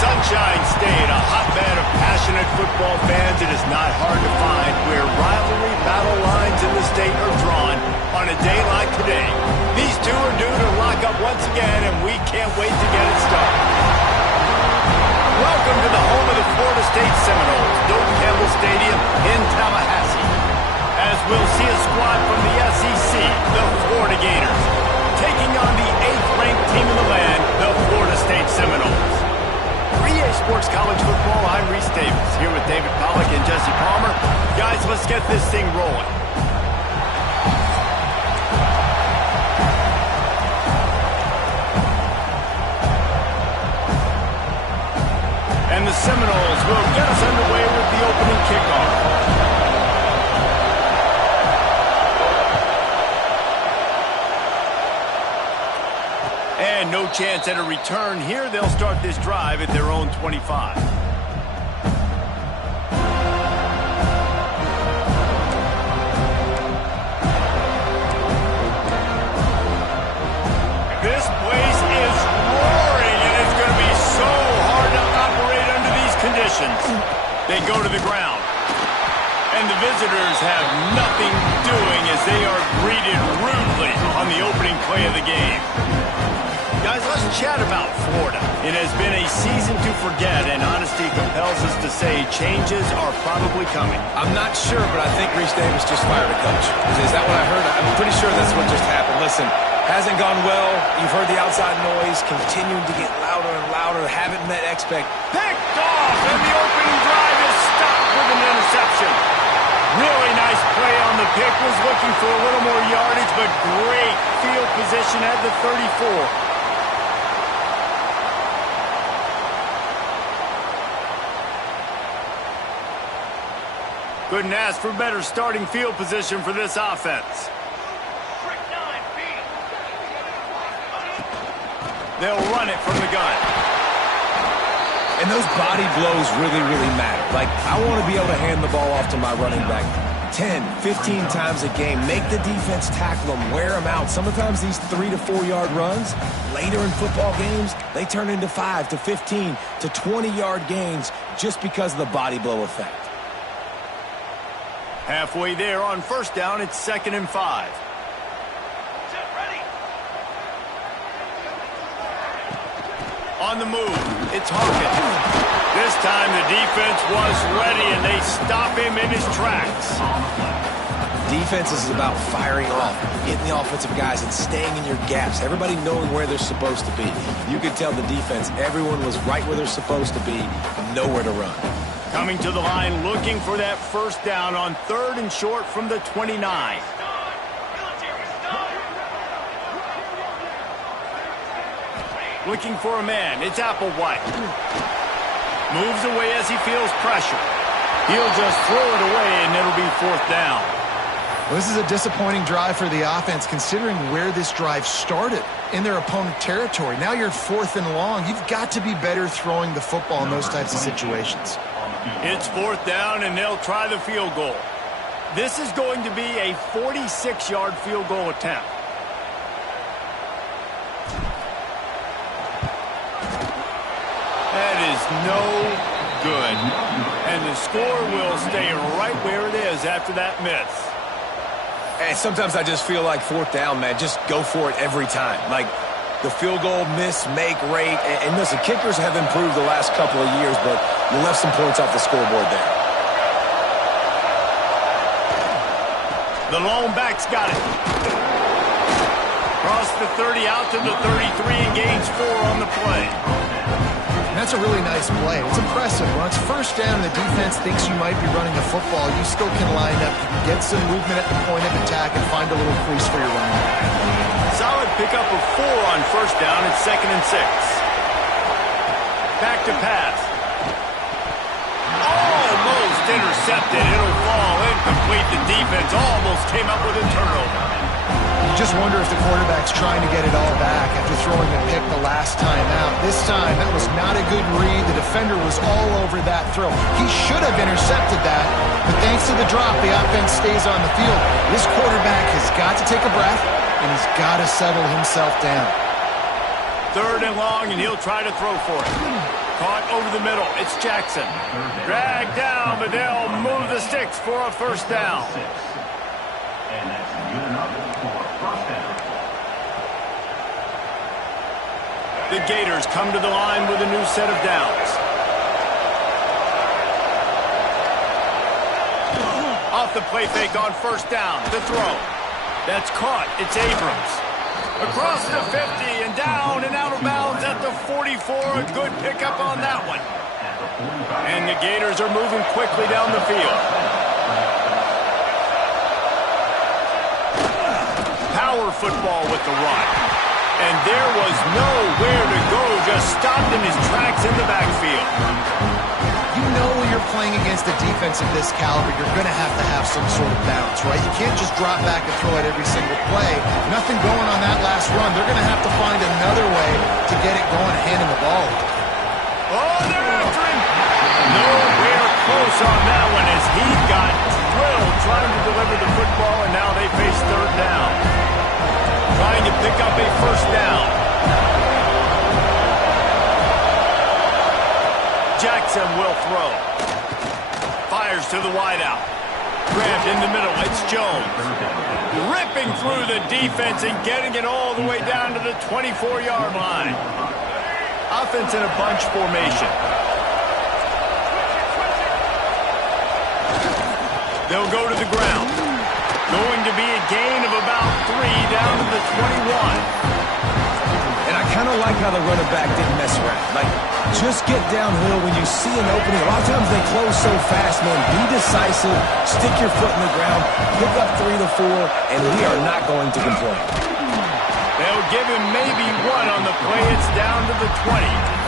Sunshine State, a hotbed of passionate football fans. It is not hard to find where rivalry battle lines in the state are drawn on a day like today. These two are due to lock up once again, and we can't wait to get it started. Welcome to the home of the Florida State Seminoles, Doak Campbell Stadium in Tallahassee, as we'll see a squad from the SEC, the Florida Gators, taking on the 8th-ranked team in the land, the Florida State Seminoles. 3A Sports College Football, I'm Reese Davis, here with David Pollack and Jesse Palmer. Guys, let's get this thing rolling. And the Seminoles will get us underway with the opening kickoff. And no chance at a return here. They'll start this drive at their own 25. This place is roaring, and it's going to be so hard to operate under these conditions. They go to the ground. And the visitors have nothing doing as they are greeted rudely on the opening play of the game. Guys, let's chat about Florida. It has been a season to forget, and honesty compels us to say changes are probably coming. I'm not sure, but I think Reese Davis just fired a coach. Is that what I heard? I'm pretty sure that's what just happened. listen, hasn't gone well. You've heard the outside noise, continuing to get louder and louder. Haven't met Picked off, and the opening drive is stopped with an interception. Really nice play on the pick. Was looking for a little more yardage, but great field position at the 34. Couldn't ask for better starting field position for this offense. They'll run it from the gun. And those body blows really, really matter. Like, I want to be able to hand the ball off to my running back 10, 15 times a game. Make the defense tackle them, wear them out. Sometimes these 3 to 4 yard runs, later in football games, they turn into 5 to 15 to 20 yard gains just because of the body blow effect. Halfway there on first down, it's 2nd and 5. On the move, it's Hawkins. This time the defense was ready, and they stop him in his tracks. Defense is about firing off, getting the offensive guys and staying in your gaps. Everybody knowing where they're supposed to be. You could tell the defense, everyone was right where they're supposed to be, nowhere to run. Coming to the line, looking for that first down on 3rd and short from the 29. Looking for a man. It's Applewhite. Moves away as he feels pressure. He'll just throw it away, and it'll be 4th down. Well, this is a disappointing drive for the offense, considering where this drive started, in their opponent territory. Now you're 4th and long. You've got to be better throwing the football in those types of situations. It's 4th down, and they'll try the field goal. This is going to be a 46-yard field goal attempt. That is no good. And the score will stay right where it is after that miss. And sometimes I just feel like 4th down, man, just go for it every time. Like, the field goal miss, make rate. And listen, kickers have improved the last couple of years, but you left some points off the scoreboard there. The lone back's got it. Cross the 30 out to the 33 and gains 4 on the play. That's a really nice play. It's impressive. When it's first down and the defense thinks you might be running the football, you still can line up, get some movement at the point of attack, and find a little crease for your running back. Solid pickup of 4 on first down. It's 2nd and 6. Back to pass. Almost intercepted. It'll fall incomplete. The defense almost came up with a turnover. You just wonder if the quarterback's trying to get it all back after throwing a pick the last time out. This time, that was not a good read. The defender was all over that throw. He should have intercepted that, but thanks to the drop, the offense stays on the field. This quarterback has got to take a breath, and he's got to settle himself down. 3rd and long, and he'll try to throw for it. Caught over the middle. It's Jackson. Dragged down, but they'll move the sticks for a first down. And that's good enough for a first down. The Gators come to the line with a new set of downs. Off the play fake on first down. The throw. That's caught. It's Abrams. Across the 50 and down and out of bounds at the 44. A good pickup on that one. And the Gators are moving quickly down the field. Power football with the run. And there was nowhere to go. Just stopped in his tracks in the backfield. You know when you're playing against a defense of this caliber, you're going to have some sort of bounce, right? You can't just drop back and throw it every single play. Nothing going on that last run. They're going to have to find another way to get it going, handing the ball. Oh, they're after him. Nowhere close on that one as he got drilled trying to deliver the football, and now they face 3rd down. Trying to pick up a first down. Jackson will throw. Fires to the wideout. Grabbed in the middle. It's Jones. Ripping through the defense and getting it all the way down to the 24-yard line. Offense in a bunch formation. They'll go to the ground. Going to be a gain of about 3 down to the 21. And I kind of like how the running back didn't mess around. Like, just get downhill when you see an opening. A lot of times they close so fast, man. Be decisive, stick your foot in the ground, pick up 3 to 4, and we are not going to complain. They'll give him maybe 1 on the play. It's down to the 20.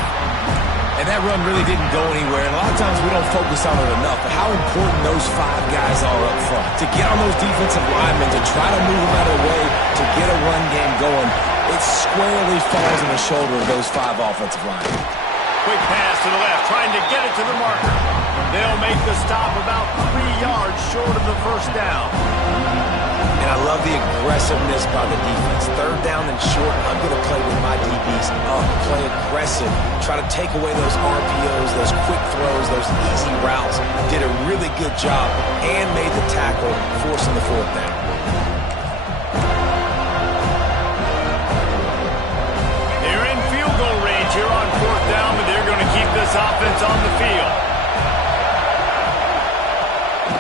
And that run really didn't go anywhere. And a lot of times we don't focus on it enough. But how important those 5 guys are up front. To get on those defensive linemen, to try to move them out of the way, to get a run game going, it squarely falls on the shoulder of those 5 offensive linemen. Quick pass to the left, trying to get it to the marker. They'll make the stop about 3 yards short of the first down. And I love the aggressiveness by the defense. 3rd down and short, I'm going to play with my DBs up, play aggressive, try to take away those RPOs, those quick throws, those easy routes. Did a really good job and made the tackle, forcing the 4th down. They're in field goal range here on 4th down, but they're going to keep this offense on the field.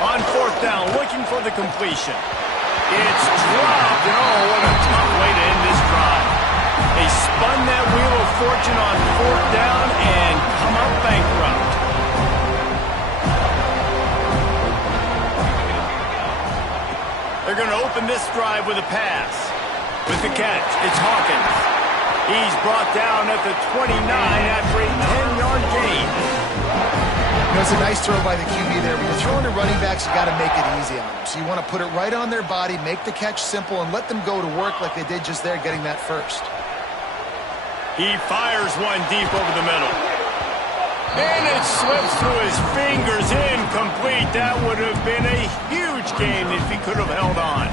On 4th down, looking for the completion. It's dropped, and oh, what a tough way to end this drive. They spun that wheel of fortune on 4th down and come up bankrupt. They're going to open this drive with a pass. With the catch, it's Hawkins. He's brought down at the 29 after a 10-yard gain. You know, it's a nice throw by the QB there. When you're throwing to running backs, you got to make it easy on them. So you want to put it right on their body, make the catch simple, and let them go to work like they did just there, getting that first. He fires one deep over the middle. And it slips through his fingers, incomplete. That would have been a huge game if he could have held on.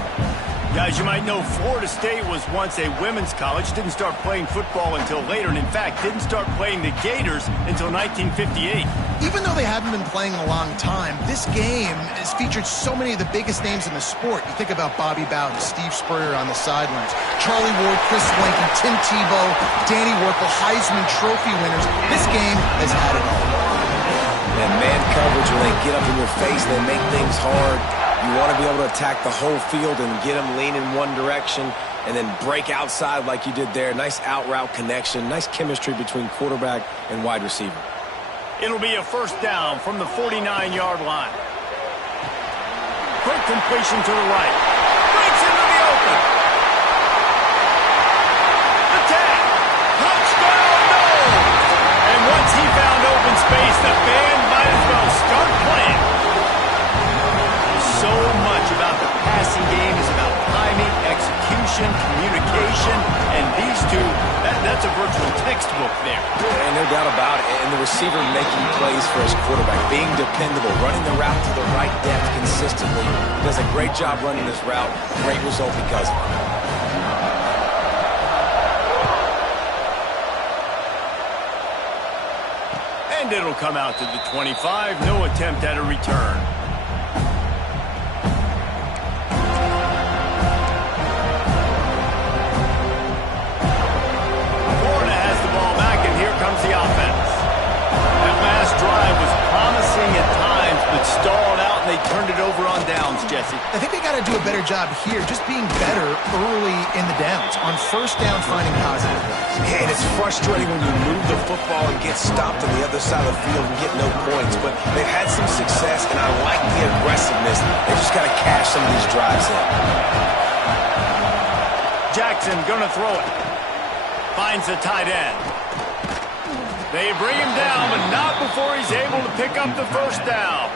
Guys, you might know Florida State was once a women's college, didn't start playing football until later, and in fact, didn't start playing the Gators until 1958. Even though they haven't been playing in a long time, this game has featured so many of the biggest names in the sport. You think about Bobby Bowden, Steve Spurrier on the sidelines, Charlie Ward, Chris Lincoln, Tim Tebow, Danny Werkle, Heisman Trophy winners. This game has had it all. And man coverage, when they get up in your face, they make things hard. You want to be able to attack the whole field and get them lean in one direction and then break outside like you did there. Nice out route connection, nice chemistry between quarterback and wide receiver. It'll be a first down from the 49-yard line. Quick completion to the right. Breaks into the open. The tag. Touchdown, no! And once he found open space, the band might as well start playing. So much about the passing game is about timing, execution, communication, and these two, that's a virtual textbook there. And no doubt about it. And the receiver making plays for his quarterback, being dependable, running the route to the right depth consistently. He does a great job running this route. Great result because of it. And it'll come out to the 25. No attempt at a return. The offense. That last drive was promising at times, but stalled out, and they turned it over on downs, Jesse. I think they got to do a better job here, just being better early in the downs. On first down, finding positive plays. Yeah, and it's frustrating when you move the football and get stopped on the other side of the field and get no points, but they've had some success, and I like the aggressiveness. They just got to cash some of these drives in. Jackson gonna throw it. Finds the tight end. They bring him down, but not before he's able to pick up the first down.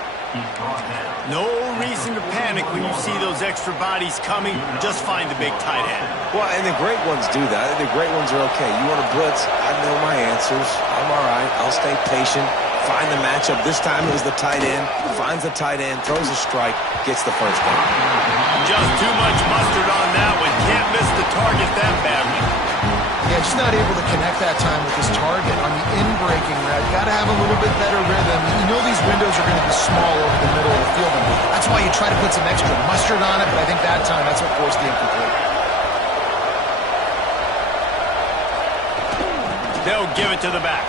No reason to panic when you see those extra bodies coming. Just find the big tight end. Well, and the great ones do that. The great ones are okay. You want to blitz? I know my answers. I'm all right. I'll stay patient. Find the matchup. This time it was the tight end. Finds the tight end, throws a strike, gets the first down. Just too much mustard on that one. Can't miss the target that badly. Yeah, just not able to connect that time with his target on the in-breaking route. Got to have a little bit better rhythm. You know these windows are going to be small over the middle of the field, and that's why you try to put some extra mustard on it, but I think that time that's what forced the incomplete. They'll give it to the back.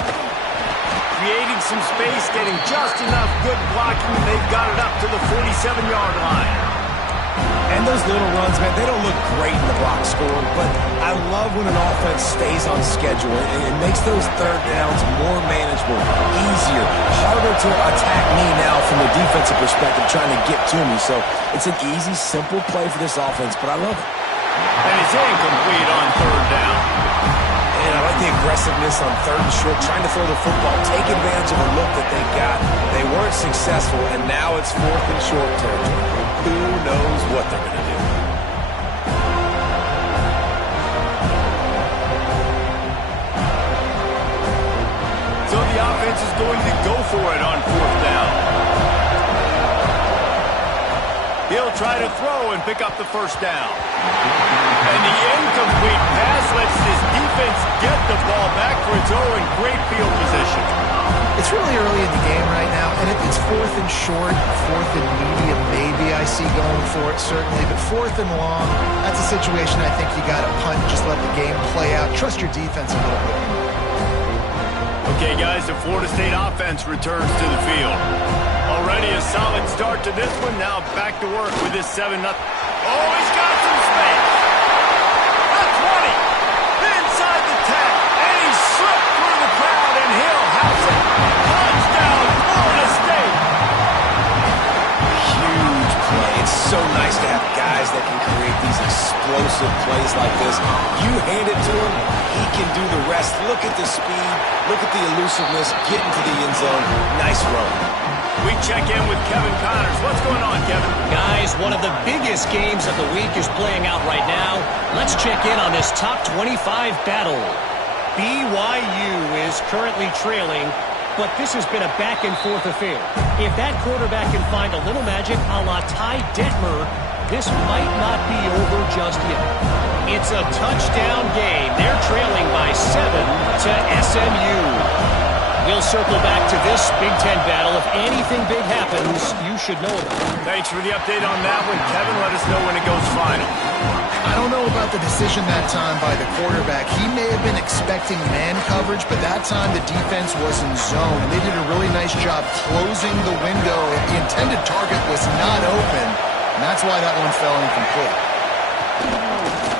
Creating some space, getting just enough good blocking, and they've got it up to the 47-yard line. And those little runs, man, they don't look great in the box score, but I love when an offense stays on schedule and it makes those third downs more manageable, easier, harder to attack me now from the defensive perspective trying to get to me. So it's an easy, simple play for this offense, but I love it. And it's incomplete on third down. And I like the aggressiveness on third and short, trying to throw the football, take advantage of the look that they got. They weren't successful, and now it's fourth and short territory. Who knows what they're going to do? So the offense is going to go for it on fourth down. He'll try to throw and pick up the first down. And the incomplete pass lets this defense get the ball back for its own great field position. It's really early in the game right now, and if it's fourth and short, fourth and medium, maybe I see going for it, certainly. But fourth and long, that's a situation I think you got to punt, just let the game play out. Trust your defense a little bit. Okay, guys, the Florida State offense returns to the field. Already a solid start to this one. Now back to work with this 7-0. Oh, he's got some space. That's 20. Inside the 10. And he slipped through the crowd, and he'll house it. Touchdown, Florida State. Huge play. It's so nice to have guys that can create these explosive plays like this. You hand it to him, he can do the rest. Look at the speed. Look at the elusiveness. Get into the end zone. Nice run. We check in with Kevin Connors. What's going on, Kevin? Guys, one of the biggest games of the week is playing out right now. Let's check in on this top 25 battle. BYU is currently trailing, but this has been a back-and-forth affair. If that quarterback can find a little magic a la Ty Detmer, this might not be over just yet. It's a touchdown game. They're trailing by 7 to SMU. We'll circle back to this Big Ten battle. If anything big happens, you should know about it. Thanks for the update on that one, Kevin. Let us know when it goes final. I don't know about the decision that time by the quarterback. He may have been expecting man coverage, but that time the defense was in zone, and they did a really nice job closing the window. The intended target was not open, and that's why that one fell incomplete.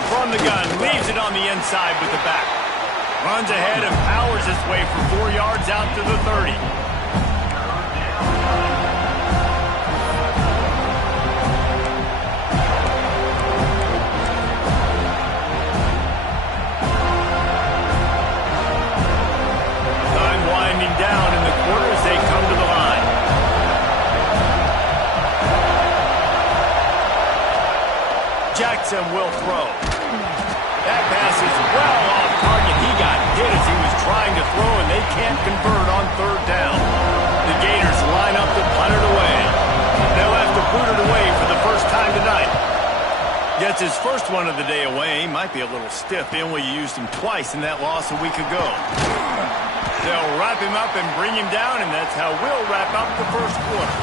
From the gun, leaves it on the inside with the back. Runs ahead and powers his way for 4 yards out to the 30. Time winding down in the quarter as they come to the line. Jackson will throw. That pass is well off target. He got hit as he was trying to throw, and they can't convert on third down. The Gators line up to punt it away. They'll have to boot it away for the first time tonight. Gets his first one of the day away. He might be a little stiff. They only used him twice in that loss a week ago. They'll wrap him up and bring him down, and that's how we'll wrap up the first quarter.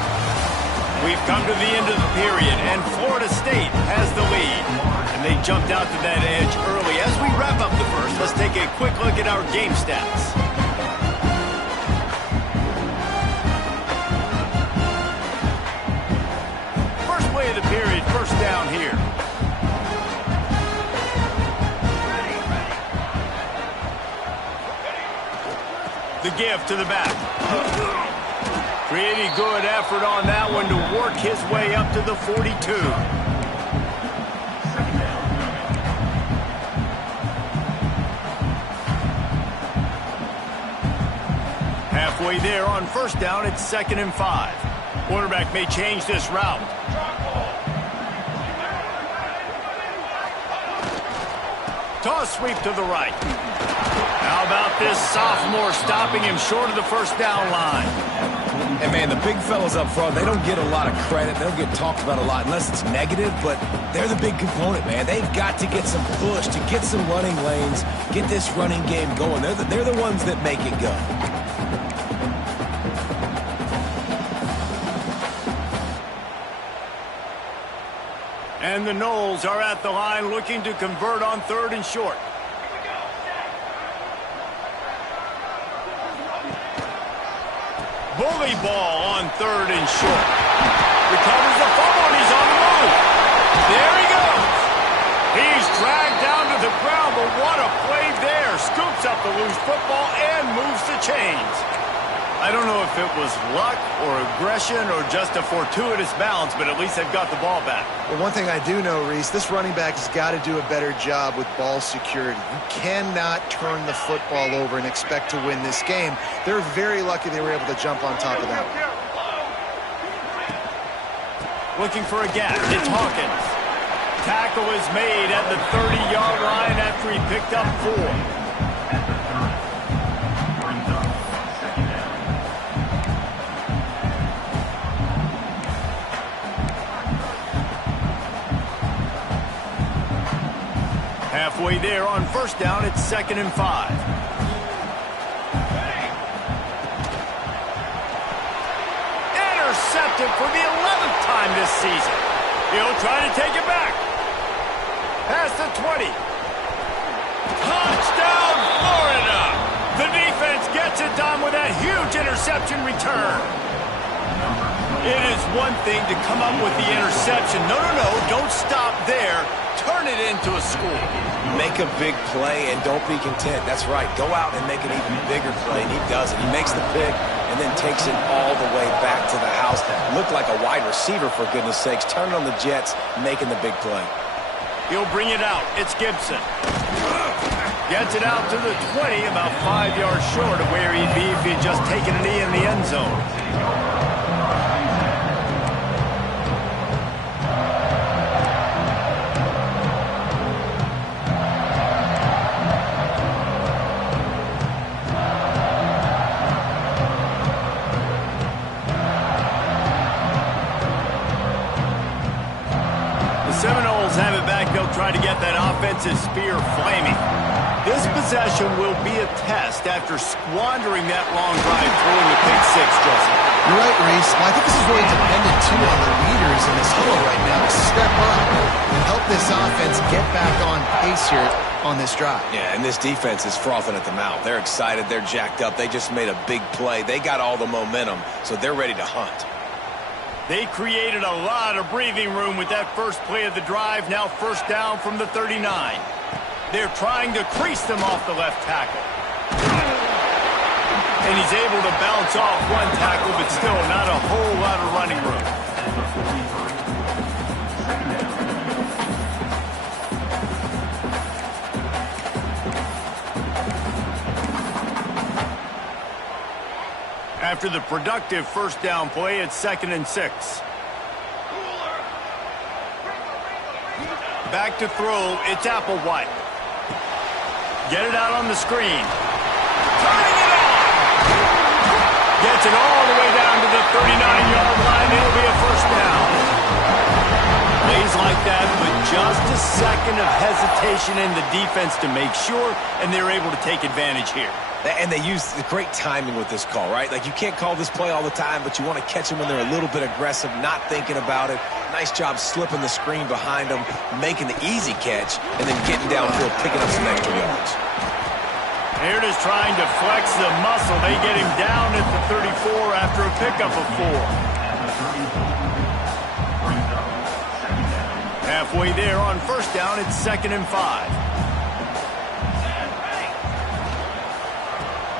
We've come to the end of the period, and Florida State has the lead. And they jumped out to that edge early. As we wrap up the first, let's take a quick look at our game stats. First play of the period, first down here. The give to the back. Pretty good effort on that one to work his way up to the 42. Halfway there on first down, it's 2nd and 5. Quarterback may change this route. Toss sweep to the right. How about this sophomore stopping him short of the first down line? And, man, the big fellas up front, they don't get a lot of credit. They don't get talked about a lot unless it's negative, but they're the big component, man. They've got to get some push, to get some running lanes, get this running game going. They're the ones that make it go. And the Noles are at the line looking to convert on 3rd and short. Bully ball on 3rd and short. Recovers the fumble, and he's on the move. There chains. I don't know if it was luck or aggression or just a fortuitous bounce, but at least they've got the ball back. Well, one thing I do know, Reese, this running back has got to do a better job with ball security. You cannot turn the football over and expect to win this game. They're very lucky they were able to jump on top of that one. Looking for a gap. It's Hawkins. Tackle is made at the 30-yard line after he picked up 4. Halfway there on first down, it's 2nd and 5. Intercepted for the 11th time this season. He'll try to take it back. Past the 20. Touchdown, Florida! The defense gets it done with that huge interception return. It is one thing to come up with the interception. No, don't stop there. Turn it into a score. Make a big play and don't be content. That's right. Go out and make an even bigger play, and he does it. He makes the pick and then takes it all the way back to the house. Looked like a wide receiver, for goodness sakes. Turn on the jets, making the big play. He'll bring it out. It's Gibson. Gets it out to the 20, about 5 yards short of where he'd be if he'd just taken a knee in the end zone. Seminoles have it back. They'll try to get that offensive spear flaming. This possession will be a test after squandering that long drive throwing the pick 6, Jesse. You're right, Reese. Well, I think this is really dependent, too, on the leaders in this huddle right now to step up and help this offense get back on pace here on this drive. Yeah, and this defense is frothing at the mouth. They're excited. They're jacked up. They just made a big play. They got all the momentum, so they're ready to hunt. They created a lot of breathing room with that first play of the drive. Now first down from the 39. They're trying to crease them off the left tackle. And he's able to bounce off one tackle, but still not a whole lot of running room. After the productive first down play, it's 2nd and 6. Back to throw, it's Applewhite. Get it out on the screen. Turning it on! Gets it all the way down to the 39-yard line. It'll be a first down. Plays like that with just a second of hesitation in the defense to make sure, and they're able to take advantage here. And they use the great timing with this call, right? Like, you can't call this play all the time, but you want to catch them when they're a little bit aggressive, not thinking about it. Nice job slipping the screen behind them, making the easy catch, and then getting downfield, picking up some extra yards. Here it is trying to flex the muscle. They get him down at the 34 after a pickup of 4. Halfway there on first down, it's 2nd and 5.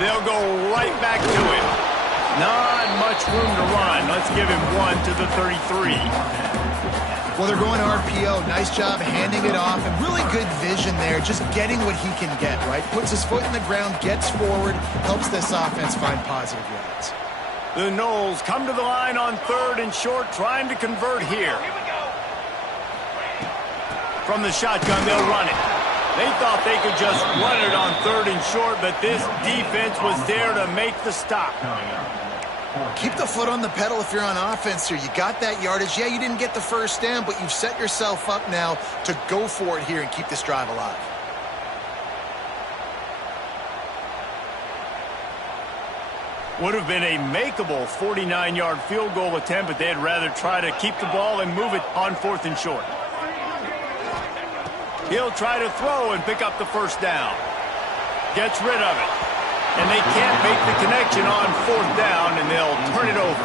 They'll go right back to him. Not much room to run. Let's give him 1 to the 33. Well, they're going RPO. Nice job handing it off, and really good vision there, just getting what he can get, right? Puts his foot in the ground, gets forward, helps this offense find positive yards. The Noles come to the line on 3rd and short, trying to convert here. From the shotgun, they'll run it. They thought they could just run it on 3rd and short, but this defense was there to make the stop. Keep the foot on the pedal if you're on offense here. You got that yardage. Yeah, you didn't get the first down, but you've set yourself up now to go for it here and keep this drive alive. Would have been a makeable 49-yard field goal attempt, but they'd rather try to keep the ball and move it on 4th and short. He'll try to throw and pick up the first down. Gets rid of it. And they can't make the connection on 4th down, and they'll turn it over.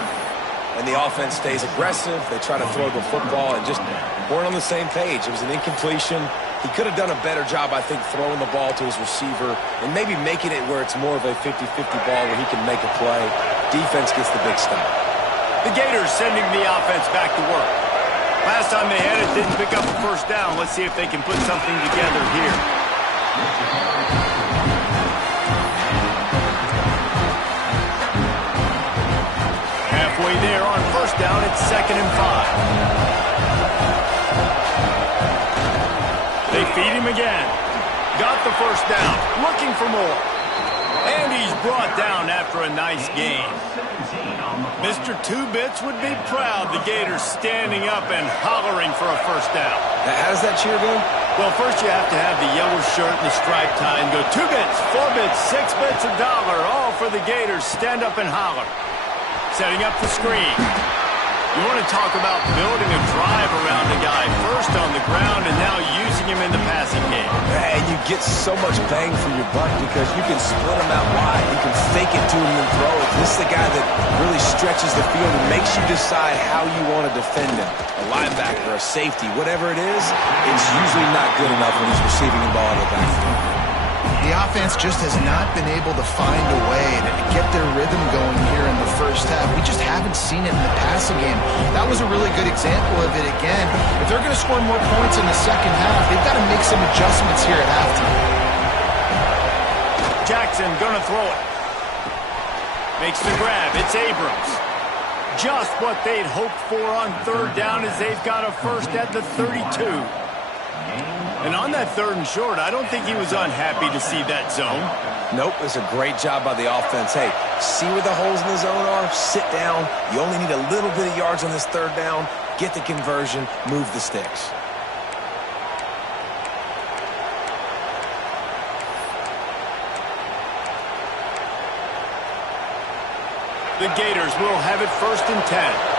and the offense stays aggressive. They try to throw the football and just weren't on the same page. It was an incompletion. He could have done a better job, I think, throwing the ball to his receiver and maybe making it where it's more of a 50-50 ball where he can make a play. Defense gets the big stop. The Gators sending the offense back to work. Last time they had it, didn't pick up a first down. Let's see if they can put something together here. Halfway there on first down, it's 2nd and 5. They feed him again. Got the first down. Looking for more. And he's brought down after a nice gain. Mr. Two-Bits would be proud. The Gators standing up and hollering for a first down. How does that cheer go? Well, first you have to have the yellow shirt and the striped tie and go 2 bits, 4 bits, 6 bits, $1. All for the Gators. Stand up and holler. Setting up the screen. You want to talk about building a drive around a guy. First on the ground and now using him in the passing game. And you get so much bang for your buck because you can split him out wide. You can fake it to him and throw it. This is the guy that really stretches the field and makes you decide how you want to defend him. A linebacker, a safety, whatever it is, it's usually not good enough when he's receiving the ball out of the backfield. The offense just has not been able to find a way to get their rhythm going here in the first half. We just haven't seen it in the passing game. That was a really good example of it again. If they're going to score more points in the second half, they've got to make some adjustments here at halftime. Jackson gonna throw it. Makes the grab. It's Abrams. Just what they'd hoped for on third down as they've got a first at the 32. And on that 3rd and short, I don't think he was unhappy to see that zone. Nope, it's a great job by the offense. Hey, see where the holes in the zone are? Sit down. You only need a little bit of yards on this 3rd down. Get the conversion. Move the sticks. The Gators will have it 1st and 10.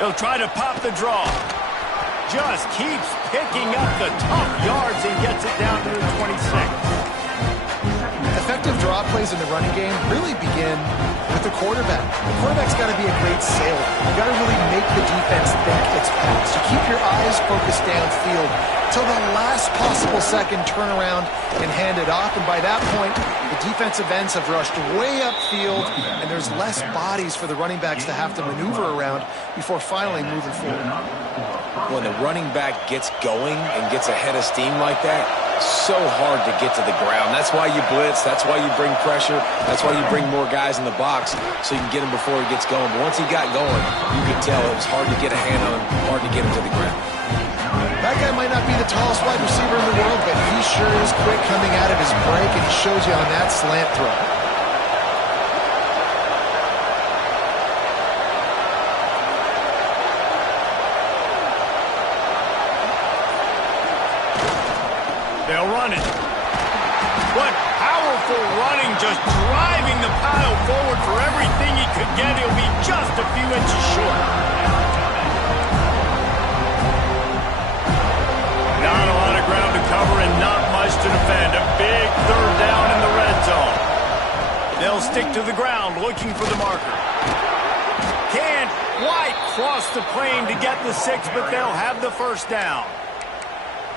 He'll try to pop the draw. Just keeps picking up the tough yards and gets it down to the 26. Effective draw plays in the running game really begin with the quarterback. The quarterback's got to be a great sailor. You got to really make the defense think it's pass. You keep your eyes focused downfield till the last possible second, turn around and hand it off. And by that point, the defensive ends have rushed way upfield, and there's less bodies for the running backs to have to maneuver around before finally moving forward. When the running back gets going and gets ahead of steam like that, so hard to get to the ground. That's why you blitz. That's why you bring pressure. That's why you bring more guys in the box so you can get him before he gets going. But once he got going, you could tell it was hard to get a hand on him, hard to get him to the ground. That guy might not be the tallest wide receiver in the world, but he sure is quick coming out of his break, and he shows you on that slant throw. They'll run it. What powerful running, just driving the pile forward for everything he could get. He'll be just a few inches short. Not a lot of ground to cover and not much to defend. A big 3rd down in the red zone. They'll stick to the ground looking for the marker. Can't quite cross the plane to get the 6, but they'll have the first down.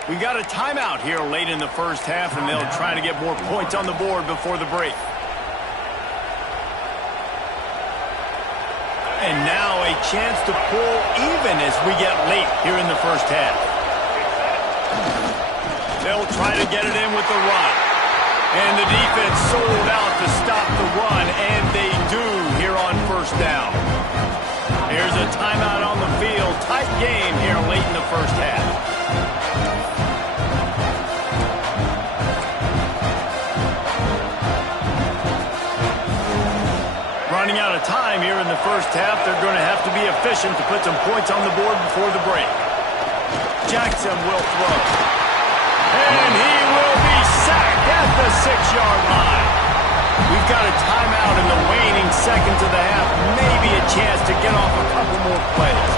We got a timeout here late in the first half, and they'll try to get more points on the board before the break. And now a chance to pull even as we get late here in the first half. They'll try to get it in with the run. And the defense sold out to stop the run, and they do here on first down. Here's a timeout on the field. Tight game here late in the first half. Running out of time here in the first half. They're going to have to be efficient to put some points on the board before the break. Jackson will throw. And he will be sacked at the 6-yard line. We've got a timeout in the waning seconds of the half. Maybe a chance to get off a couple more plays.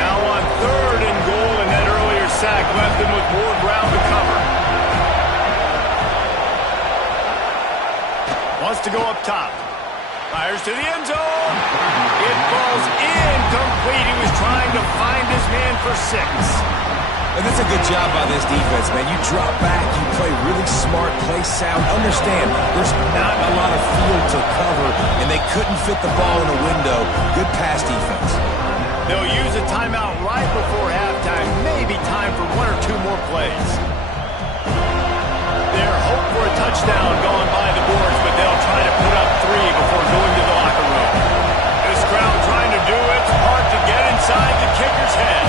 Now on 3rd and goal. to go up top. Fires to the end zone. It falls incomplete. He was trying to find his man for 6. And that's a good job by this defense, man. You drop back, you play really smart, play sound. Understand, there's not a lot of field to cover, and they couldn't fit the ball in a window. Good pass defense. They'll use a timeout right before halftime. Maybe time for 1 or 2 more plays. Their hope for a touchdown going by the boards, but they'll try to put up 3 before going to the locker room. This crowd trying to do its part to get inside the kicker's head.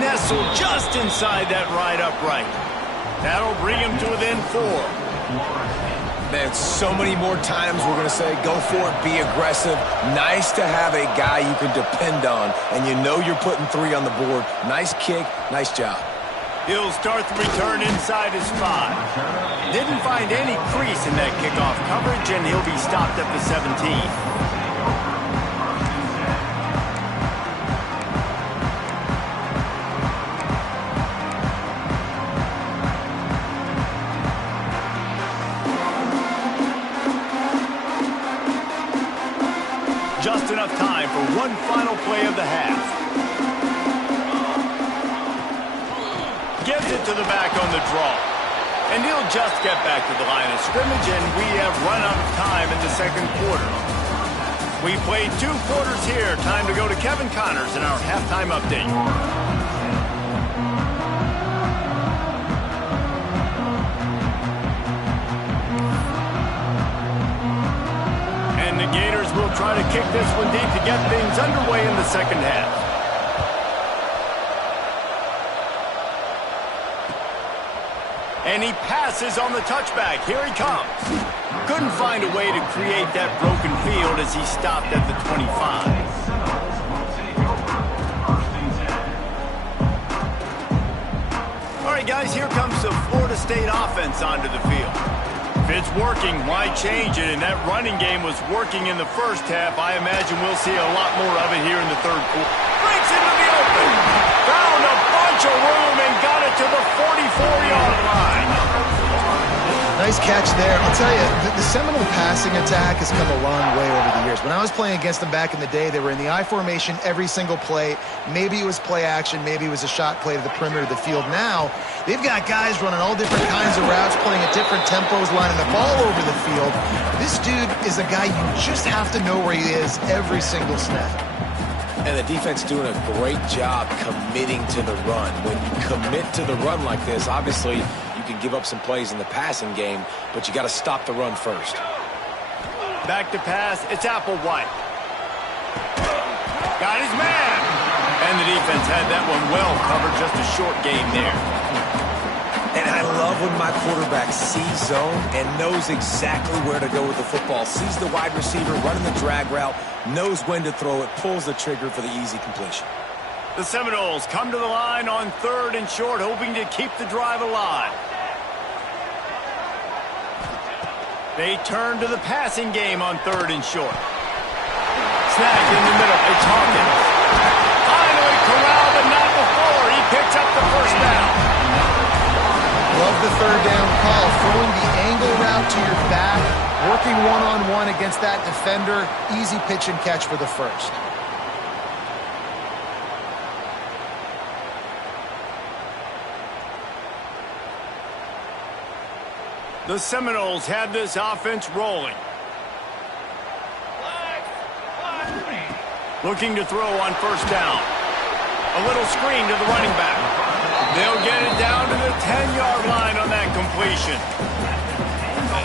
Nestled just inside that right upright. That'll bring him to within 4. Man, so many more times we're going to say, go for it, be aggressive. Nice to have a guy you can depend on, and you know you're putting 3 on the board. Nice kick, nice job. He'll start the return inside his 5. Didn't find any crease in that kickoff coverage, and he'll be stopped at the 17. Just enough time for one final play of the half. Gives it to the back on the draw. And he'll just get back to the line of scrimmage, and we have run out of time in the second quarter. We played 2 quarters here. Time to go to Kevin Connors in our halftime update. The Gators will try to kick this one deep to get things underway in the second half. And he passes on the touchback. Here he comes. Couldn't find a way to create that broken field as he stopped at the 25. All right, guys, here comes the Florida State offense onto the field. If it's working, why change it? And that running game was working in the first half. I imagine we'll see a lot more of it here in the third quarter. Breaks into the open. Found a bunch of room and got it to the 44-yard line. Nice catch there. I'll tell you, the Seminole passing attack has come a long way over the years. When I was playing against them back in the day, they were in the I formation every single play. Maybe it was play action. Maybe it was a shot play to the perimeter of the field. Now, they've got guys running all different kinds of routes, playing at different tempos, lining up all over the field. This dude is a guy you just have to know where he is every single snap. And the defense doing a great job committing to the run. When you commit to the run like this, obviously you can give up some plays in the passing game, but you got to stop the run first. Back to pass, it's Applewhite. Got his man. And the defense had that one well covered, just a short game there. And I love when my quarterback sees zone and knows exactly where to go with the football. Sees the wide receiver running the drag route, knows when to throw it, pulls the trigger for the easy completion. The Seminoles come to the line on 3rd and short, hoping to keep the drive alive. They turn to the passing game on 3rd and short. Snagged in the middle. It's Hawkins. Finally corralled, but not before. He picks up the first down. Love the 3rd down call. Throwing the angle route to your back, working one-on-one against that defender. Easy pitch and catch for the first. The Seminoles have this offense rolling. Looking to throw on 1st down. A little screen to the running back. They'll get it down to the 10-yard line on that completion.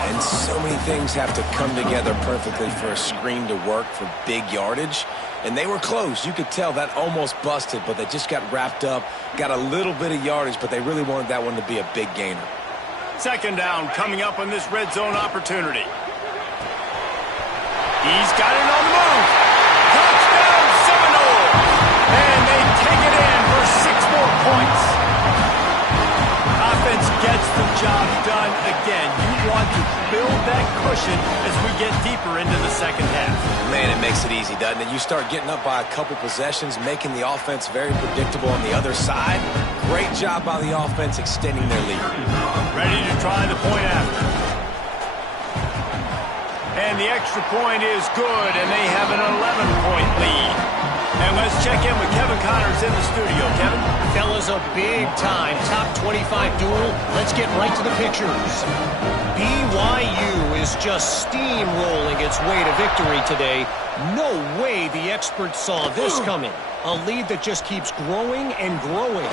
And so many things have to come together perfectly for a screen to work for big yardage. And they were close. You could tell that almost busted, but they just got wrapped up, got a little bit of yardage, but they really wanted that one to be a big gainer. 2nd down coming up on this red zone opportunity. He's got it on the move. Touchdown Seminoles! And they take it in for 6 more points. Offense gets the job done again. You want to build that cushion as we get deeper into the second half. Man, it makes it easy, doesn't it? You start getting up by a couple possessions, making the offense very predictable on the other side. Great job by the offense extending their lead. Ready to try the point after. And the extra point is good, and they have an 11-point lead. And let's check in with Kevin Connors in the studio. Kevin? Fellas, a big-time top 25 duel. Let's get right to the pictures. BYU is just steamrolling its way to victory today. No way the experts saw this coming. A lead that just keeps growing and growing.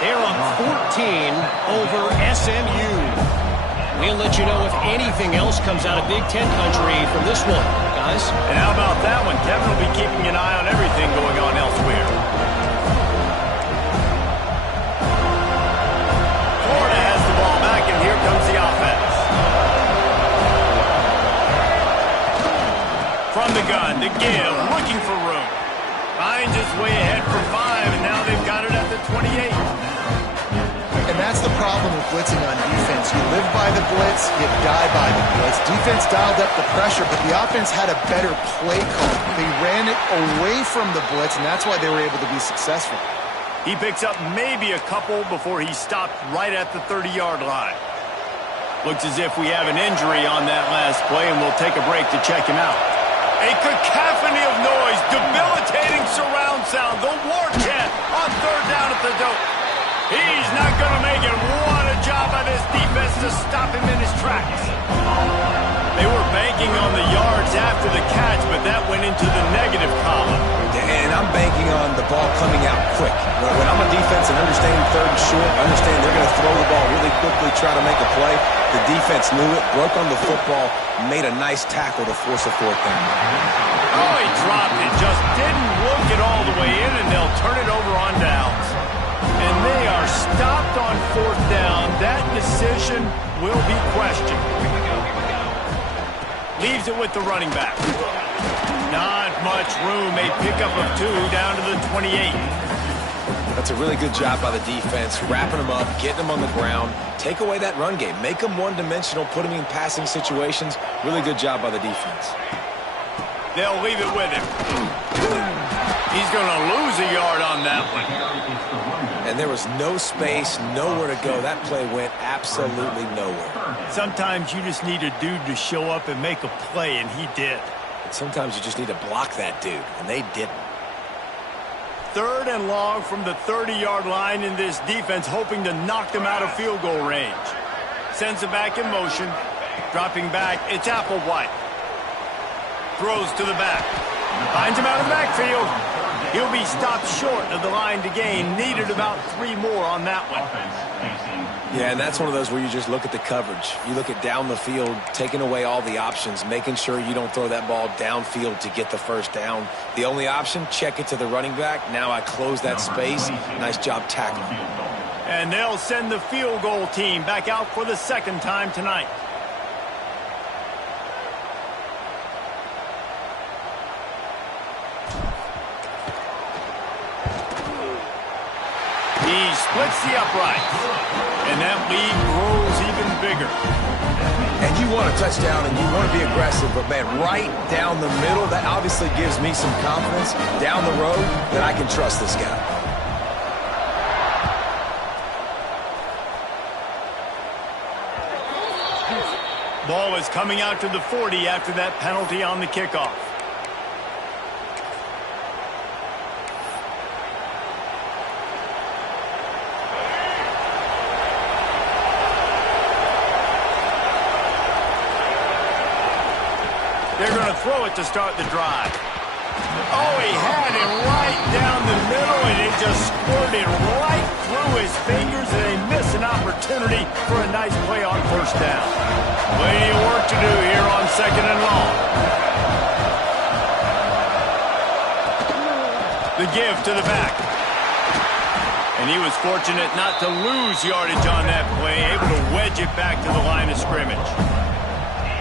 They're up 14 over SMU. We'll let you know if anything else comes out of Big Ten country from this one, guys. And how about that one? Kevin will be keeping an eye on everything going on elsewhere. Florida has the ball back, and here comes the offense. From the gun, to give, looking for room. Finds his way ahead for 5, and now they've got it at the 28. And that's the problem with blitzing on defense. You live by the blitz, you die by the blitz. Defense dialed up the pressure, but the offense had a better play call. They ran it away from the blitz, and that's why they were able to be successful. He picks up maybe a couple before he stopped right at the 30-yard line. Looks as if we have an injury on that last play, and we'll take a break to check him out. A cacophony of noise, debilitating surround sound, the war chant on third down at the dope. He's not going to make it. What a job by this defense to stop him in his tracks. They were banking on the yards after the catch, but that went into the negative column. And I'm banking on the ball coming out quick. When I'm a defense and understanding third and short, understand they're going to throw the ball really quickly, try to make a play. The defense knew it, broke on the football, made a nice tackle to force a fourth down. Oh, he dropped it. Just didn't look it all the way in, and they'll turn it over on downs. And they are stopped on fourth down. That decision will be questioned. Leaves it with the running back. Not much room. A pickup of 2 down to the 28. That's a really good job by the defense, wrapping them up, getting them on the ground. Take away that run game. Make them one-dimensional, put them in passing situations. Really good job by the defense. They'll leave it with him. He's going to lose a yard on that one. And there was no space, nowhere to go. That play went absolutely nowhere. Sometimes you just need a dude to show up and make a play, and he did. And sometimes you just need to block that dude, and they didn't. 3rd and long from the 30-yard line, in this defense hoping to knock them out of field goal range. Sends it back in motion. Dropping back, it's Applewhite. Throws to the back. Finds him out of the backfield. He'll be stopped short of the line to gain. Needed about 3 more on that one. Yeah, and that's one of those where you just look at the coverage. You look at down the field, taking away all the options, making sure you don't throw that ball downfield to get the first down. The only option, check it to the running back. Now I close that space. Nice job tackling. And they'll send the field goal team back out for the 2nd time tonight. He splits the uprights, and that lead grows even bigger. And you want a touchdown, and you want to be aggressive, but, man, right down the middle, that obviously gives me some confidence down the road that I can trust this guy. Ball is coming out to the 40 after that penalty on the kickoff. They're going to throw it to start the drive. Oh, he had it right down the middle, and it just squirted right through his fingers, and they miss an opportunity for a nice play on first down. Plenty of work to do here on 2nd and long. The give to the back. And he was fortunate not to lose yardage on that play, able to wedge it back to the line of scrimmage.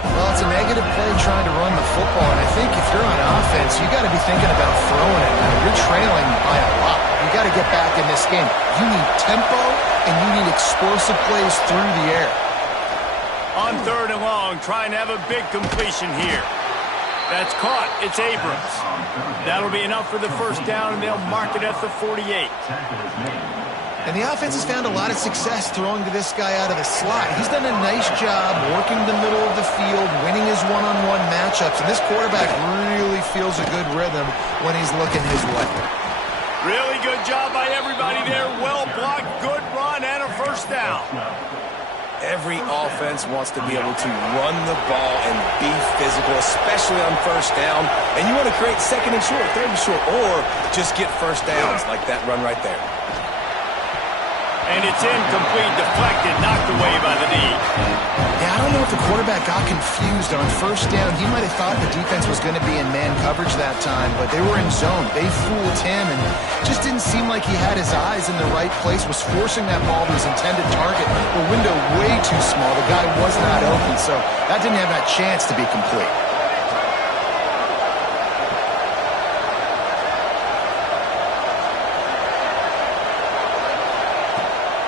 Well, it's a negative play trying to run the football, and I think if you're on offense, you got to be thinking about throwing it. Now, you're trailing by a lot. You got to get back in this game. You need tempo, and you need explosive plays through the air. On 3rd and long, trying to have a big completion here. That's caught. It's Abrams. That'll be enough for the first down, and they'll mark it at the 48. And the offense has found a lot of success throwing to this guy out of the slot. He's done a nice job working the middle of the field, winning his one-on-one matchups, and this quarterback really feels a good rhythm when he's looking his way. Really good job by everybody there. Well blocked, good run, and a first down. Every offense wants to be able to run the ball and be physical, especially on first down. And you want to create second and short, third and short, or just get first downs like that run right there. And it's incomplete, deflected, knocked away by the knee. Yeah, I don't know if the quarterback got confused on first down. He might have thought the defense was going to be in man coverage that time, but they were in zone. They fooled him, and just didn't seem like he had his eyes in the right place, was forcing that ball to his intended target. The window way too small. The guy was not open, so that didn't have that chance to be complete.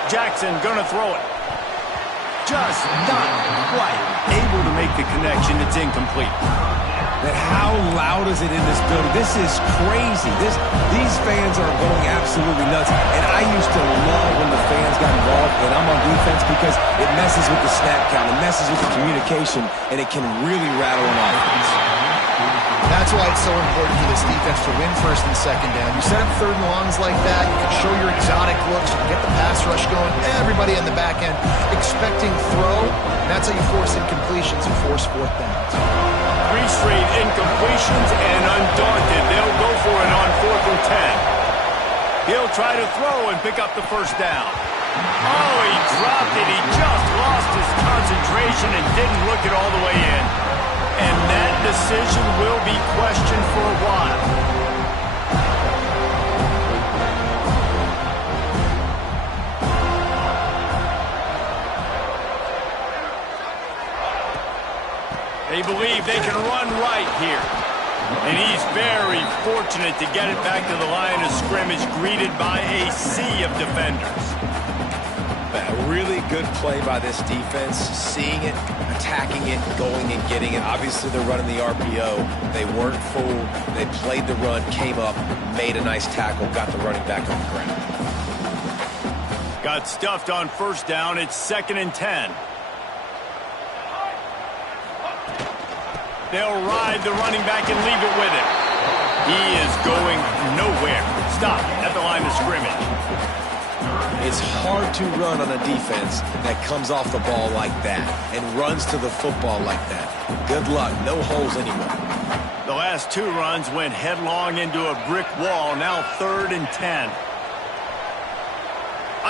Jackson gonna throw it. Just not quite able to make the connection. It's incomplete. But how loud is it in this building? This is crazy. These fans are going absolutely nuts. And I used to love when the fans got involved and I'm on defense because it messes with the snap count. It messes with the communication, and it can really rattle an offense. That's why it's so important for this defense to win first and second down. You set up third and longs like that, you can show your exotic looks, you can get the pass rush going, everybody on the back end expecting throw. That's how you force incompletions and force fourth downs. 3 straight incompletions, and undaunted, they'll go for it on 4th and 10. He'll try to throw and pick up the first down. Oh, he dropped it. He just lost his concentration and didn't look it all the way in. And that decision will be questioned for a while. They believe they can run right here. And he's very fortunate to get it back to the line of scrimmage, greeted by a sea of defenders. A really good play by this defense, seeing it, attacking it, going and getting it. Obviously, they're running the RPO. They weren't fooled. They played the run, came up, made a nice tackle, got the running back on the ground. Got stuffed on first down. It's 2nd and 10. They'll ride the running back and leave it with him. He is going nowhere. Stop at the line of scrimmage. It's hard to run on a defense that comes off the ball like that and runs to the football like that. Good luck. No holes anywhere. The last 2 runs went headlong into a brick wall. Now 3rd and 10.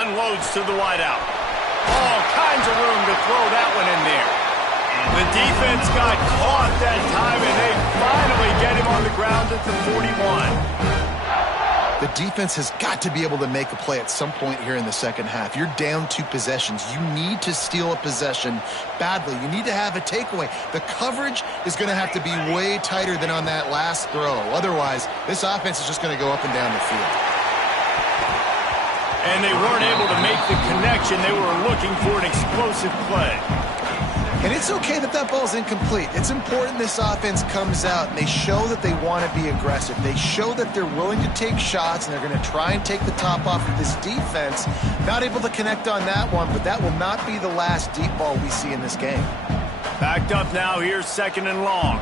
Unloads to the wideout. All kinds of room to throw that one in there. The defense got caught that time, and they finally get him on the ground at the 41. The defense has got to be able to make a play at some point here in the second half. You're down 2 possessions. You need to steal a possession badly. You need to have a takeaway. The coverage is going to have to be way tighter than on that last throw. Otherwise, this offense is just going to go up and down the field. And they weren't able to make the connection. They were looking for an explosive play. And it's okay that that ball's incomplete. It's important this offense comes out and they show that they want to be aggressive. They show that they're willing to take shots and they're going to try and take the top off of this defense. Not able to connect on that one, but that will not be the last deep ball we see in this game. Backed up now. Here's 2nd and long.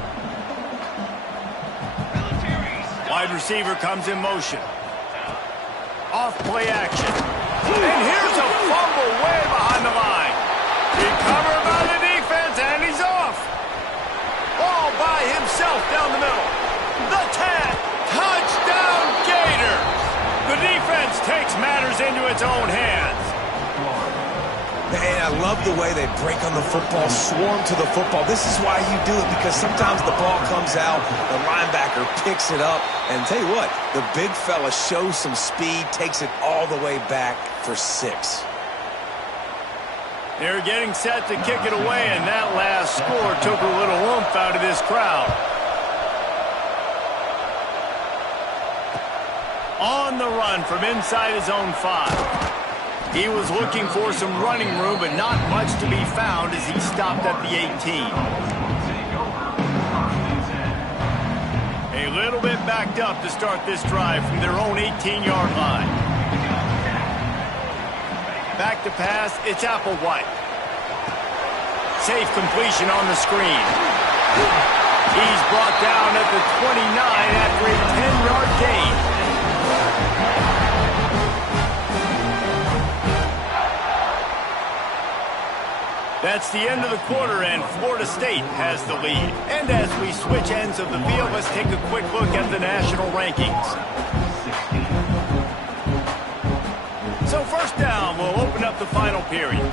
Wide receiver comes in motion. Off play action. And here's a fumble way behind the line. Recovered by the defense, and he's off. All by himself down the middle. The 10. Touchdown Gators. The defense takes matters into its own hands. And I love the way they break on the football, swarm to the football. This is why you do it, because sometimes the ball comes out, the linebacker picks it up, and tell you what, the big fella shows some speed, takes it all the way back for 6. They're getting set to kick it away, and that last score took a little oomph out of this crowd. On the run from inside his own 5. He was looking for some running room, but not much to be found as he stopped at the 18. A little bit backed up to start this drive from their own 18-yard line. Back to pass, it's Applewhite. Safe completion on the screen. He's brought down at the 29 after a 10-yard gain. That's the end of the quarter, and Florida State has the lead. And as we switch ends of the field, let's take a quick look at the national rankings. So first down, we'll open up the final period.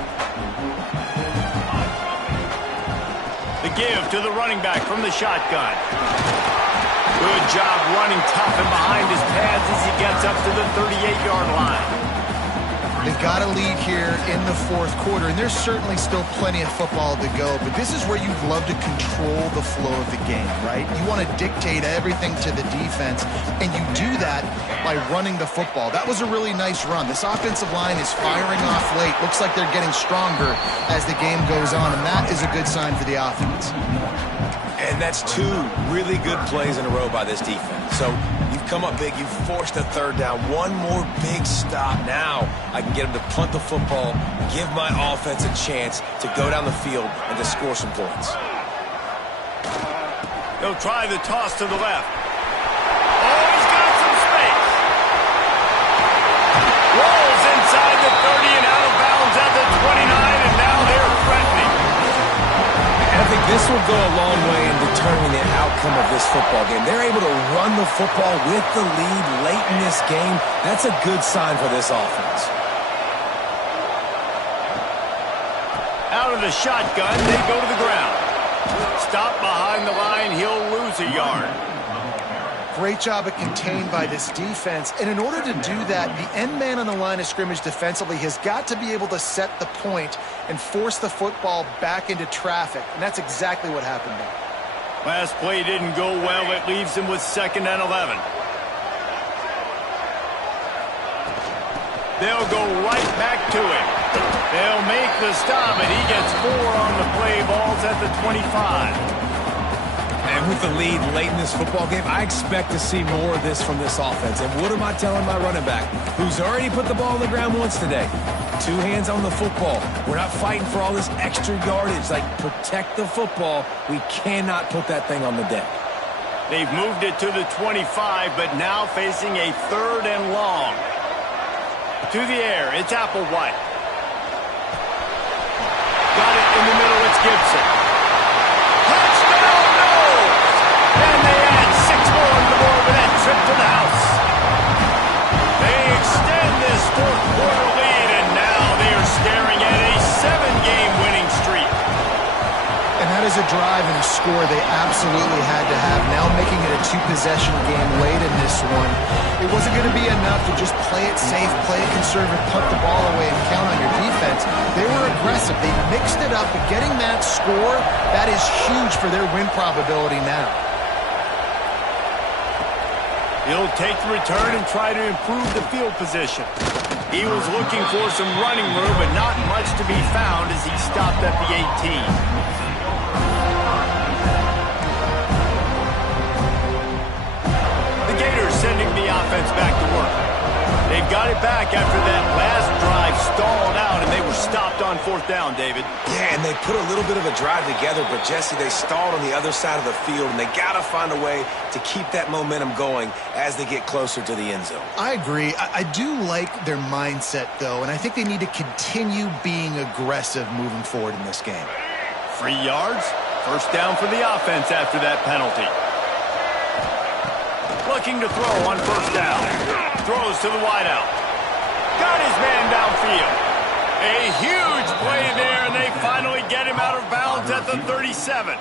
The give to the running back from the shotgun. Good job running tough and behind his pads as he gets up to the 38-yard line. They've got a lead here in the fourth quarter, and there's certainly still plenty of football to go, but this is where you'd love to control the flow of the game, right? You want to dictate everything to the defense, and you do that by running the football. That was a really nice run. This offensive line is firing off late. Looks like they're getting stronger as the game goes on, and that is a good sign for the offense. And that's two really good plays in a row by this defense. So you've come up big, you've forced a third down. One more big stop. Now I can get them to punt the football, give my offense a chance to go down the field and to score some points. They'll try the toss to the left. Oh, he's got some space. Rolls inside the 30 and out of bounds at the 29, and now they're threatening. I think this will go a long way in determining the outcome of this football game. They're able to run the football with the lead late in this game. That's a good sign for this offense. Out of the shotgun, they go to the ground. Stop behind the line, he'll lose a yard. Great job of contained by this defense. And in order to do that, the end man on the line of scrimmage defensively has got to be able to set the point and force the football back into traffic. And that's exactly what happened there. Last play didn't go well. It leaves him with 2nd and 11. They'll go right back to him. They'll make the stop, and he gets 4 on the play. Ball's at the 25. And with the lead late in this football game, I expect to see more of this from this offense. And what am I telling my running back, who's already put the ball on the ground once today? 2 hands on the football. We're not fighting for all this extra yardage. Like, protect the football. We cannot put that thing on the deck. They've moved it to the 25, but now facing a 3rd and long. To the air, it's Applewhite. Got it in the middle, it's Gibson. Touchdown, no! And they add 6 more on the board with that trip to the house. They extend this fourth quarter lead, and now they are staring at a 7-game winning streak. And that is a drive and a score they absolutely had to have. Now making it a 2-possession game late in this one. It wasn't going to be enough to just play it safe, play it conservative, punt the ball away, and count on your defense. They were aggressive. They mixed it up, but getting that score, that is huge for their win probability now. He'll take the return and try to improve the field position. He was looking for some running room, but not much to be found as he stopped at the 18. Sending the offense back to work. They've got it back after that last drive stalled out, and they were stopped on 4th down, David. Yeah, and they put a little bit of a drive together, but Jesse, they stalled on the other side of the field, and they got to find a way to keep that momentum going as they get closer to the end zone. I agree. I do like their mindset, though, and I think they need to continue being aggressive moving forward in this game. 3 yards, 1st down for the offense after that penalty. Looking to throw on 1st down. Throws to the wideout. Got his man downfield. A huge play there, and they finally get him out of bounds at the 37.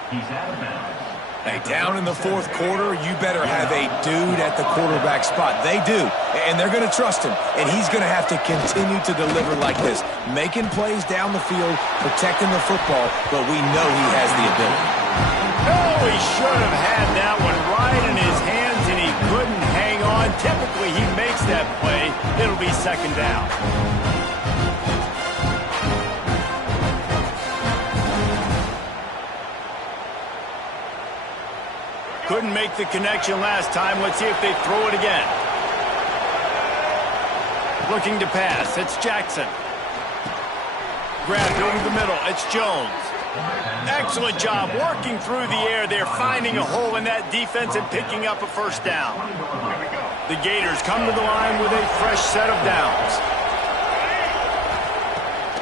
Hey, down in the 4th quarter, you better have a dude at the quarterback spot. They do, and they're going to trust him, and he's going to have to continue to deliver like this, making plays down the field, protecting the football, but we know he has the ability. Oh, he should have had that one right in his hands, and he couldn't hang on. Typically, he makes that play. It'll be 2nd down. Couldn't make the connection last time. Let's see if they throw it again. Looking to pass. It's Jackson. grabbed over the middle. It's Jones. Excellent job working through the air. They're finding a hole in that defense and picking up a first down. The Gators come to the line with a fresh set of downs.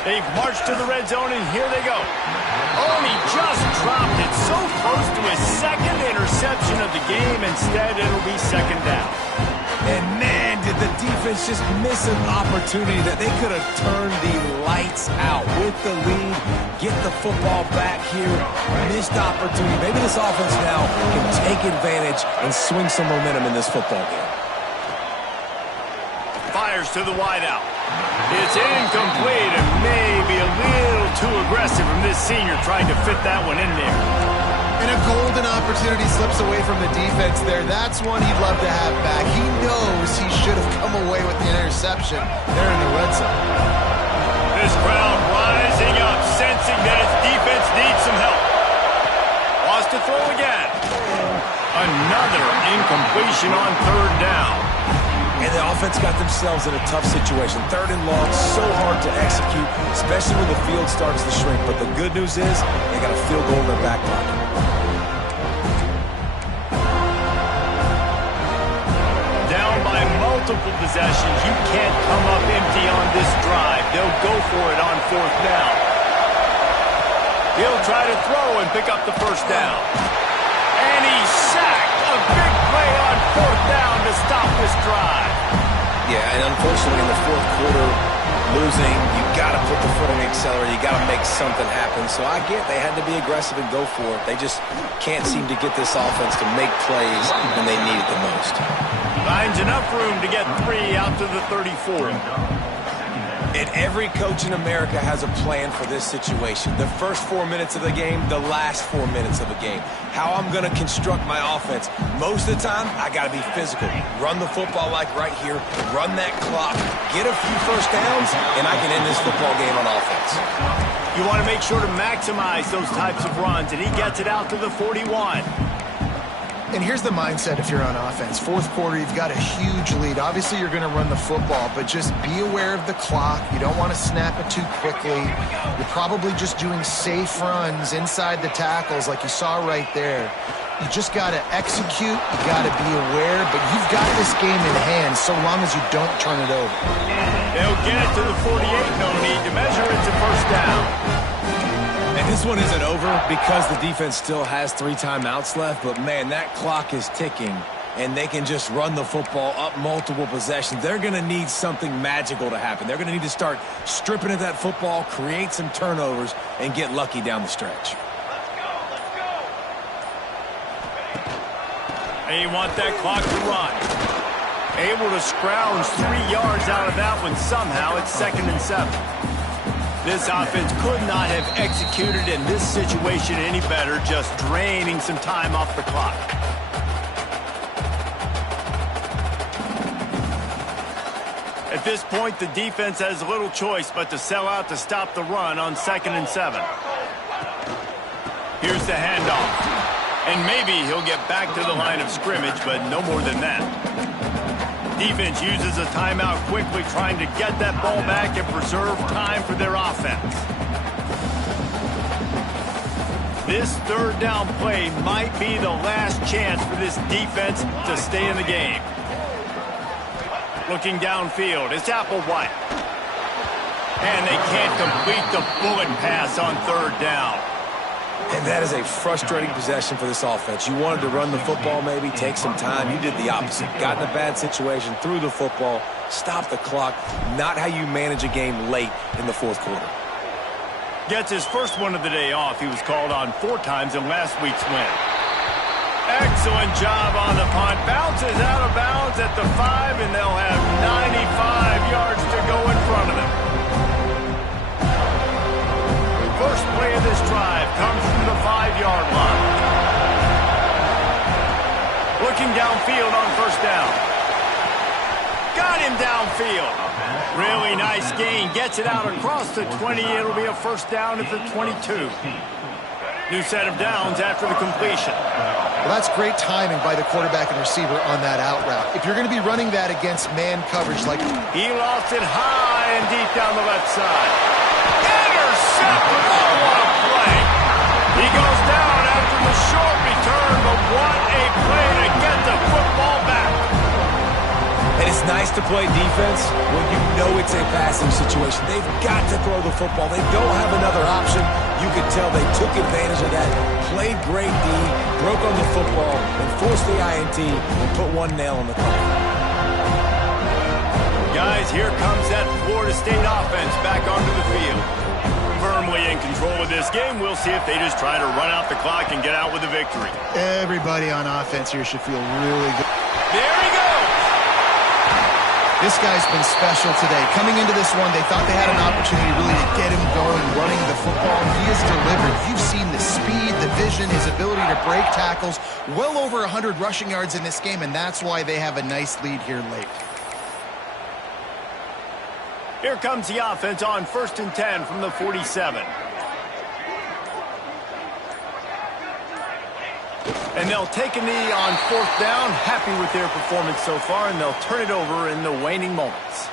They've marched to the red zone, and here they go. Oh, and he just dropped it so close to his second interception of the game. Instead, it'll be second down. And man, did the defense just miss an opportunity that they could have turned the lights out with the lead, get the football back here. Missed opportunity. Maybe this offense now can take advantage and swing some momentum in this football game. Fires to the wideout. It's incomplete and maybe a little too aggressive from this senior trying to fit that one in there. And a golden opportunity slips away from the defense there. That's one he'd love to have back. He knows he should have come away with the interception there in the red zone. This crowd rising up, sensing that its defense needs some help. Wants to throw again. Another incompletion on third down. And the offense got themselves in a tough situation. Third and long, so hard to execute, especially when the field starts to shrink. But the good news is they got a field goal in their back pocket. Down by multiple possessions. You can't come up empty on this drive. They'll go for it on fourth down. He'll try to throw and pick up the first down. And he's sacked. A big play on fourth down to stop this drive. Yeah, and unfortunately in the fourth quarter, losing, you got to put the foot on the accelerator. You got to make something happen. So I get they had to be aggressive and go for it. They just can't seem to get this offense to make plays when they need it the most. Finds enough room to get 3 out to the 34. And every coach in America has a plan for this situation. The first 4 minutes of the game, the last 4 minutes of a game. How I'm going to construct my offense. Most of the time, I got to be physical. Run the football like right here. Run that clock. Get a few first downs, and I can end this football game on offense. You want to make sure to maximize those types of runs, and he gets it out to the 41. And here's the mindset if you're on offense. Fourth quarter, you've got a huge lead. Obviously, you're going to run the football, but just be aware of the clock. You don't want to snap it too quickly. You're probably just doing safe runs inside the tackles like you saw right there. You just got to execute. You got to be aware, but you've got this game in hand so long as you don't turn it over. They'll get it to the 48. No need to measure. It's a first down. And this one isn't over because the defense still has 3 timeouts left. But, man, that clock is ticking, and they can just run the football up multiple possessions. They're going to need something magical to happen. They're going to need to start stripping at that football, create some turnovers, and get lucky down the stretch. They want that clock to run. Able to scrounge 3 yards out of that one somehow. It's 2nd and 7. This offense could not have executed in this situation any better, just draining some time off the clock. At this point, the defense has little choice but to sell out to stop the run on 2nd and 7. Here's the handoff. And maybe he'll get back to the line of scrimmage, but no more than that. Defense uses a timeout quickly, trying to get that ball back and preserve time for their offense. This third down play might be the last chance for this defense to stay in the game. Looking downfield, it's Applewhite. And they can't complete the bullet pass on third down. And that is a frustrating possession for this offense. You wanted to run the football maybe, take some time. You did the opposite. Got in a bad situation, threw the football, stopped the clock. Not how you manage a game late in the fourth quarter. Gets his first one of the day off. He was called on 4 times in last week's win. Excellent job on the punt. Bounces out of bounds at the 5, and they'll have 95 yards to go in front of them. First play of this drive comes from the 5-yard line. Looking downfield on first down. Got him downfield. Really nice gain. Gets it out across the 20. It'll be a first down at the 22. New set of downs after the completion. Well, that's great timing by the quarterback and receiver on that out route. If you're going to be running that against man coverage like... He lost it high and deep down the left side. Oh, what a play. He goes down after the short return, but what a play to get the football back. And it's nice to play defense when you know it's a passing situation. They've got to throw the football. They don't have another option. You could tell they took advantage of that, played great D, broke on the football, and forced the INT and put one nail in the coffin. Guys, here comes that Florida State offense back onto the field. Firmly in control of this game. We'll see if they just try to run out the clock and get out with a victory. Everybody on offense here should feel really good. There he goes. This guy's been special today. Coming into this one, they thought they had an opportunity really to get him going, running the football, and he has delivered. You've seen the speed, the vision, his ability to break tackles, well over 100 rushing yards in this game, and that's why they have a nice lead here late. Here comes the offense on 1st and 10 from the 47. And they'll take a knee on 4th down, happy with their performance so far, and they'll turn it over in the waning moments.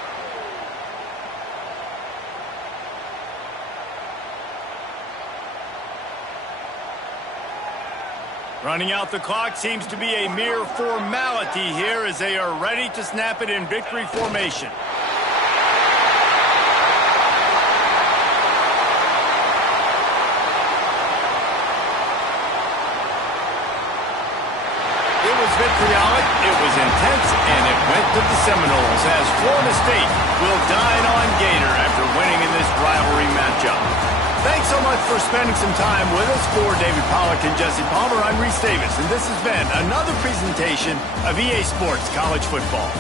Running out the clock seems to be a mere formality here as they are ready to snap it in victory formation. Vitriolic, it was intense, and it went to the Seminoles as Florida State will dine on Gator after winning in this rivalry matchup. Thanks so much for spending some time with us. For David Pollack and Jesse Palmer, I'm Reese Davis, and this has been another presentation of EA Sports College Football.